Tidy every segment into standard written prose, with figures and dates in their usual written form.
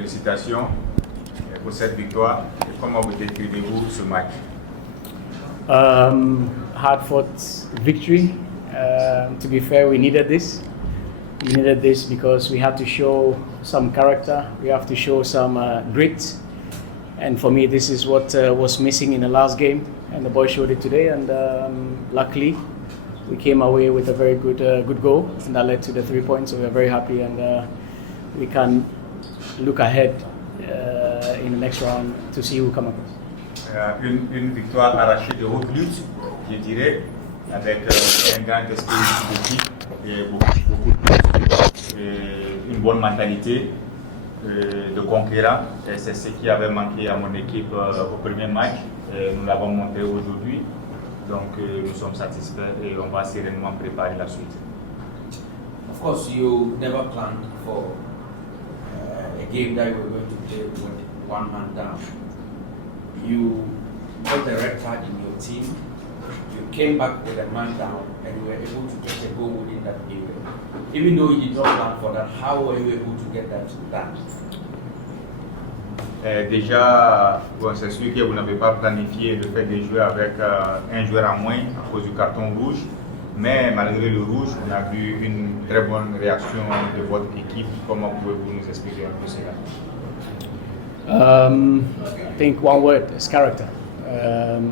félicitations pour cette victoire. Et comment vous décrivez-vous ce match? Hard-fought victory. To be fair, we needed this. We needed this because we had to show some character. We have to show some grit. And for me, this is what was missing in the last game. And the boys showed it today. And luckily, we came away with a very good goal. And that led to the 3 points. So we're very happy. And we can look ahead in the next round to see who come up. Une victoire arrachée de haute lutte, je dirais, avec un grand esprit d'équipe et une bonne mentalité de conquérant. C'est ce qui avait manqué à mon équipe au premier match. Nous l'avons monté aujourd'hui, donc nous sommes satisfaits et on va sereinement préparer la suite. Of course, you never planned for a game that you were going to play with one man down. You got the red card in your team, you came back with a man down, and you were able to get a goal within that period. Even though you did not plan for that, how were you able to get that done? Déjà, bon, c'est sûr que vous n'avez pas planifié le fait de jouer avec un joueur en moins à cause du carton rouge, mais malgré le rouge, on a vu une très bonne réaction de votre équipe. Comment pouvez-vous nous expliquer un peu cela? I think one word is character.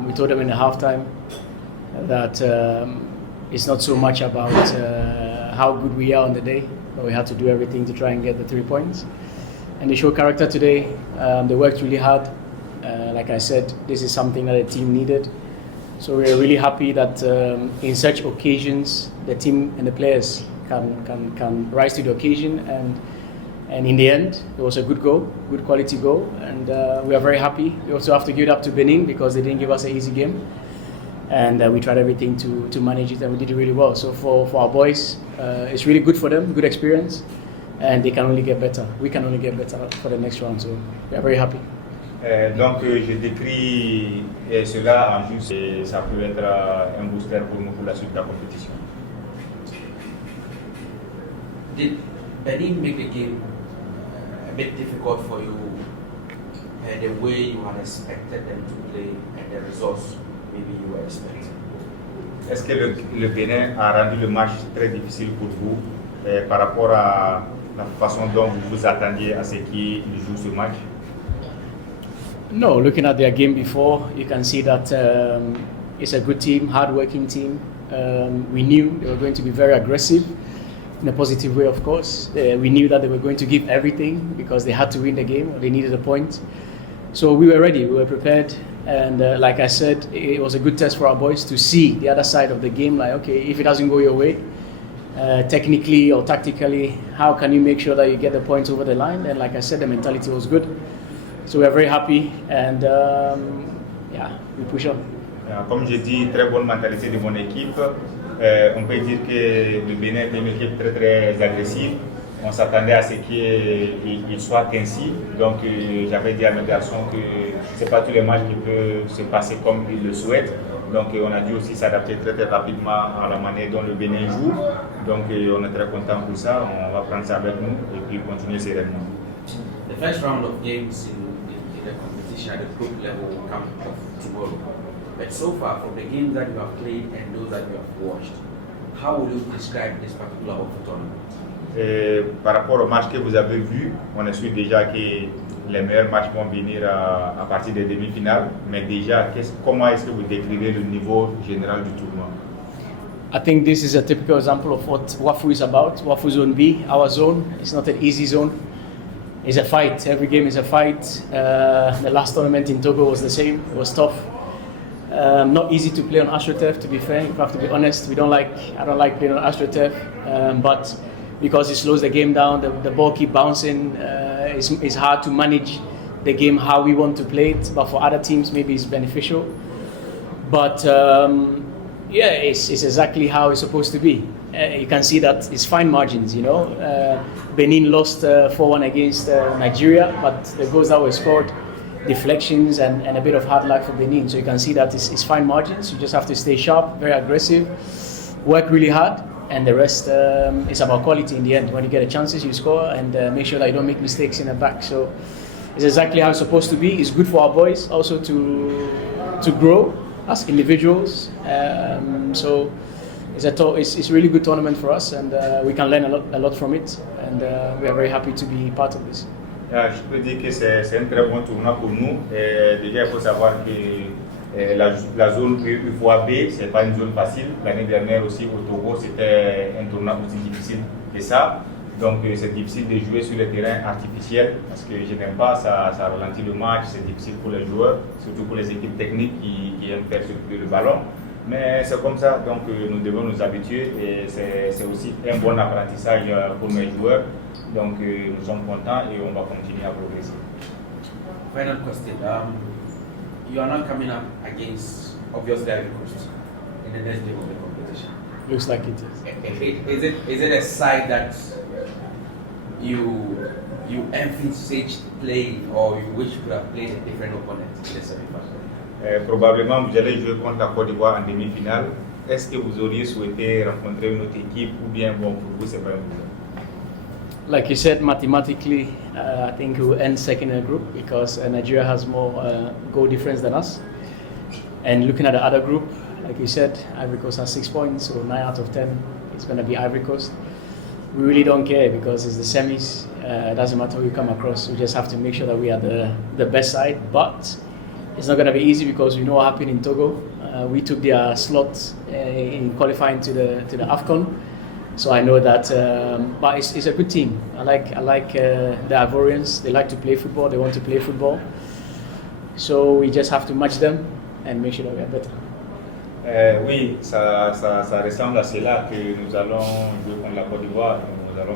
We told them in the halftime that it's not so much about how good we are on the day, but we had to do everything to try and get the 3 points. And they showed character today. They worked really hard. Like I said, this is something that the team needed. So we're really happy that in such occasions, the team and the players can rise to the occasion. And in the end, it was a good goal, good quality goal, and we are very happy. We also have to give it up to Benin because they didn't give us an easy game, and we tried everything to manage it, and we did it really well. So for our boys, it's really good for them, good experience, and they can only get better. We can only get better for the next round, so we are very happy. Donc je décris cela en juste, et ça peut être un booster pour nous pour la suite de la compétition. Did Benin make the game a bit difficult for you the way you had expected them to play and the results maybe you were expecting? Est-ce que le Bénin a rendu le match très difficile pour vous par rapport à la façon dont vous vous attendiez à ce qu'ils jouent ce match? No, looking at their game before, you can see that it's a good team, hard-working team. We knew they were going to be very aggressive, in a positive way, of course. We knew that they were going to give everything because they had to win the game, or they needed a point. So we were ready, we were prepared, and like I said, it was a good test for our boys to see the other side of the game, like, okay, if it doesn't go your way, technically or tactically, how can you make sure that you get the points over the line? And like I said, the mentality was good. So we're very happy, and yeah, we push on. Comme j'ai dit, très bonne mentalité de mon équipe. On peut dire que le Bénin est une équipe très très agressive. On s'attendait à ce qu'il soit ainsi. Donc j'avais dit à mes garçons que ce n'est pas tous les matchs qui peuvent se passer comme ils le souhaitent. Donc on a dû aussi s'adapter très très rapidement à la manière dont le Bénin joue. Donc on est très content pour ça. On va prendre ça avec nous et puis continuer sereinement. The first round of games in the competition at the group level will come off tomorrow. But so far, from the games that you have played and those that you have watched, how would you describe this particular tournament? Par rapport au match que vous avez vu, on est sûr déjà que les meilleurs matchs vont venir à partir des demi-finales. Mais déjà, comment est-ce que vous décrivez le niveau général du tournoi? I think this is a typical example of what Wafu is about. Wafu Zone B, our zone, it's not an easy zone. It's a fight. Every game is a fight. The last tournament in Togo was the same. It was tough. Not easy to play on AstroTurf, to be fair. If I have to be honest, I don't like playing on AstroTurf, but because it slows the game down, the ball keep bouncing. It's hard to manage the game how we want to play it. But for other teams, maybe it's beneficial. But yeah, it's exactly how it's supposed to be. You can see that it's fine margins, you know. Benin lost 4-1 against Nigeria, but the goals that were scored, deflections and a bit of hard luck for Benin. So you can see that it's fine margins. You just have to stay sharp, very aggressive, work really hard, and the rest is about quality in the end. When you get the chances, you score, and make sure that you don't make mistakes in the back. So it's exactly how it's supposed to be. It's good for our boys also to grow as individuals. So it's a really good tournament for us, and we can learn a lot from it, and we are very happy to be part of this. Je peux dire que c'est un très bon tournoi pour nous. Déjà, il faut savoir que la zone UFOA B, ce n'est pas une zone facile. L'année dernière aussi au Togo, c'était un tournoi aussi difficile que ça. Donc c'est difficile de jouer sur le terrain artificiel parce que je n'aime pas, ça ralentit le match, c'est difficile pour les joueurs, surtout pour les équipes techniques qui aiment faire circuler le ballon. Mais c'est comme ça, donc nous devons nous habituer et c'est aussi un bon apprentissage pour mes joueurs. Donc nous sommes contents et on va continuer à progresser. Final question. You are not coming up against obviously Ivory Coast in the next game of the competition. Looks like it is. Is it a side that you envisage playing or you wish you could have played a different opponent in the semi-final? Probablement vous allez jouer contre la Côte d'Ivoire en demi-finale. Est-ce que vous auriez souhaité rencontrer une autre équipe ou bien bon pour vous c'est pas un problème? Like you said, mathematically, I think we will end second in the group because Nigeria has more goal difference than us. And looking at the other group, like you said, Ivory Coast has 6 points, so 9 out of 10 is going to be Ivory Coast. We really don't care because it's the semis. It doesn't matter who you come across. We just have to make sure that we are the best side. But it's not going to be easy because we know what happened in Togo. We took their slot in qualifying to the AFCON. So I know that, but it's a good team. I like the Ivorians. They like to play football. They want to play football. So we just have to match them and make sure that we are better. Oui, ça ressemble à cela que nous allons jouer contre la Côte d'Ivoire. Nous allons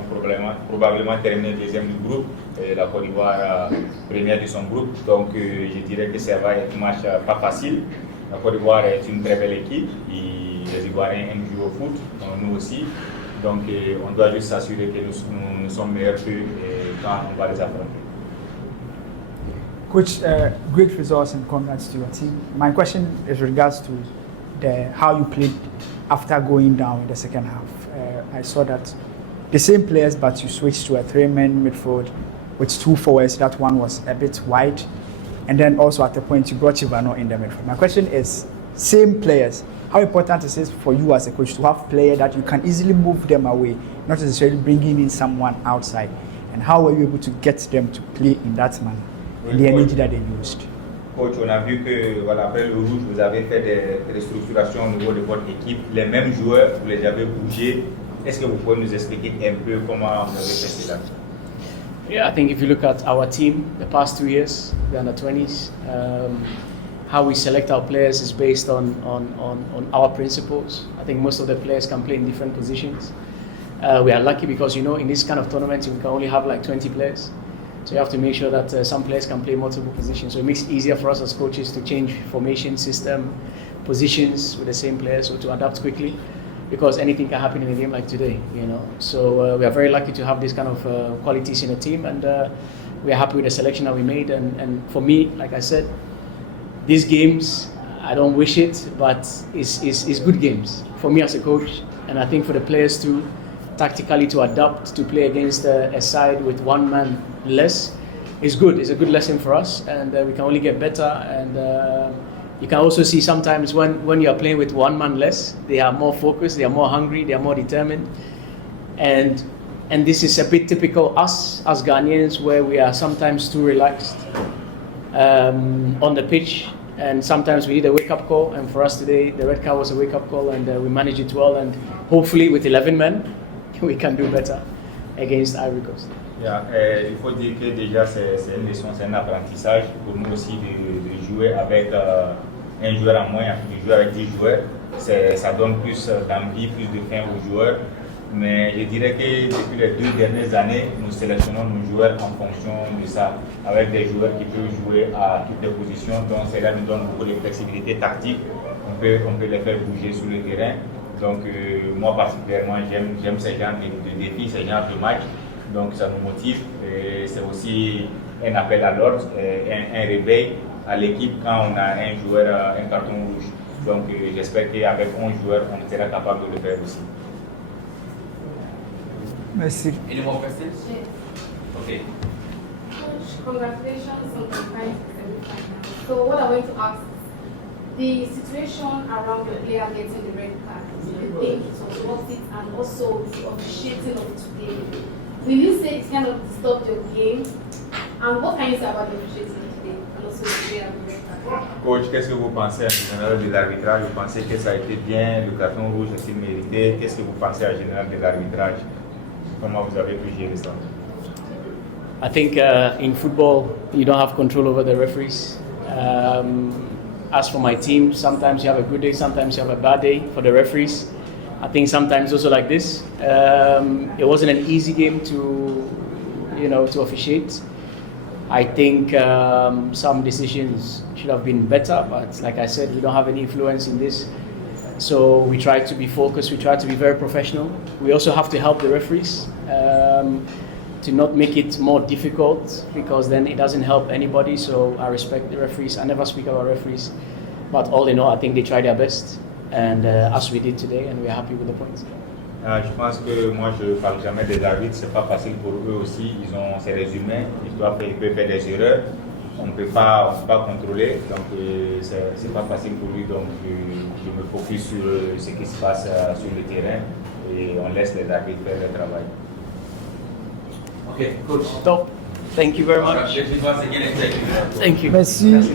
probablement terminer deuxième du groupe et la Côte d'Ivoire première de son groupe. Donc je dirais que ça va être un match pas facile. La Côte d'Ivoire est une très belle équipe. Les Ivoiriens aiment jouer au foot, nous aussi. Donc on doit juste s'assurer que nous sommes meilleurs qu'eux quand on va les affronter. Coach, great results and congrats to your team. My question is regards to how you played after going down in the second half. I saw that the same players, but you switched to a 3-man midfield with 2 forwards. That one was a bit wide. And then also at the point you brought Chivano in the midfield. My question is, same players, how important is it for you as a coach to have players that you can easily move them away, not necessarily bringing in someone outside? And how were you able to get them to play in that manner, in the energy that they used? Coach, on a vu que voilà, après le rouge, vous avez fait des restructurations au niveau de votre équipe. Les mêmes joueurs, vous les avez bougés. Est-ce que vous pouvez nous expliquer un peu comment vous avez fait cela? Yeah, I think if you look at our team the past 2 years, the under-20s, how we select our players is based on our principles. I think most of the players can play in different positions. We are lucky because, in this kind of tournament, we can only have like 20 players. So you have to make sure that some players can play multiple positions. So it makes it easier for us as coaches to change formation, system, positions with the same players, so to adapt quickly, because anything can happen in a game like today, So we are very lucky to have this kind of qualities in the team, and we are happy with the selection that we made. And for me, like I said, these games, I don't wish it, but it's good games for me as a coach, and I think for the players too, tactically to adapt to play against a side with 1 man less is good. It's a good lesson for us, and we can only get better. And you can also see sometimes when you are playing with 1 man less, they are more focused, they are more hungry, they are more determined, and this is a bit typical us as Ghanaians, where we are sometimes too relaxed on the pitch, and sometimes we need a wake-up call. And for us today, the red card was a wake-up call, and we managed it well. And hopefully, with 11 men, we can do better against Ivory Coast. Yeah, il faut dire que déjà c'est une leçon, c'est un apprentissage pour nous aussi de jouer avec un joueur en moins, de jouer avec 10 joueurs. Ça donne plus d'envie, plus de faim aux joueurs. Mais je dirais que depuis les 2 dernières années, nous sélectionnons nos joueurs en fonction de ça, avec des joueurs qui peuvent jouer à toutes les positions. Donc cela nous donne beaucoup de flexibilité tactique. On peut les faire bouger sur le terrain. Donc moi particulièrement, j'aime ce genre de défis, ce genre de match. Donc ça nous motive. Et c'est aussi un appel à l'ordre, un réveil à l'équipe quand on a un joueur, un carton rouge. Donc j'espère qu'avec 11 joueurs, on sera capable de le faire aussi. Merci. Any more questions? Yes. Okay. Coach, congratulations on qualifying to the semi-final. So what I want to ask, the situation around the player getting the red card, do you think it was worth it, and also the officiating of today? Will you say it kind of disturbed your game? And what can you say about the officiating today, and also the player of the red card? Coach, qu'est-ce que vous pensez en général de l'arbitrage? Vous pensez que ça a été bien, le carton rouge est-il mérité? Qu'est-ce que vous pensez en général de l'arbitrage? Comment vous avez pu gérer ça? I think in football, you don't have control over the referees. As for my team, sometimes you have a good day, sometimes you have a bad day for the referees. I think sometimes also like this. It wasn't an easy game to officiate. I think some decisions should have been better, but like I said, we don't have any influence in this. So we try to be focused, we try to be very professional. We also have to help the referees to not make it more difficult, because then it doesn't help anybody. So I respect the referees. I never speak about referees, but all in all, I think they try their best, and as we did today, and we're happy with the points. Je pense que moi je ne parle jamais des arbitres, c'est pas facile pour eux aussi, c'est des humains, ils peuvent faire des erreurs, on ne peut pas contrôler, donc c'est pas facile pour lui, donc je me focus sur ce qui se passe sur le terrain et on laisse les arbitres faire leur travail. Okay, coach. Top. Thank you very much. Congratulations once again and thank you. Thank you. Merci.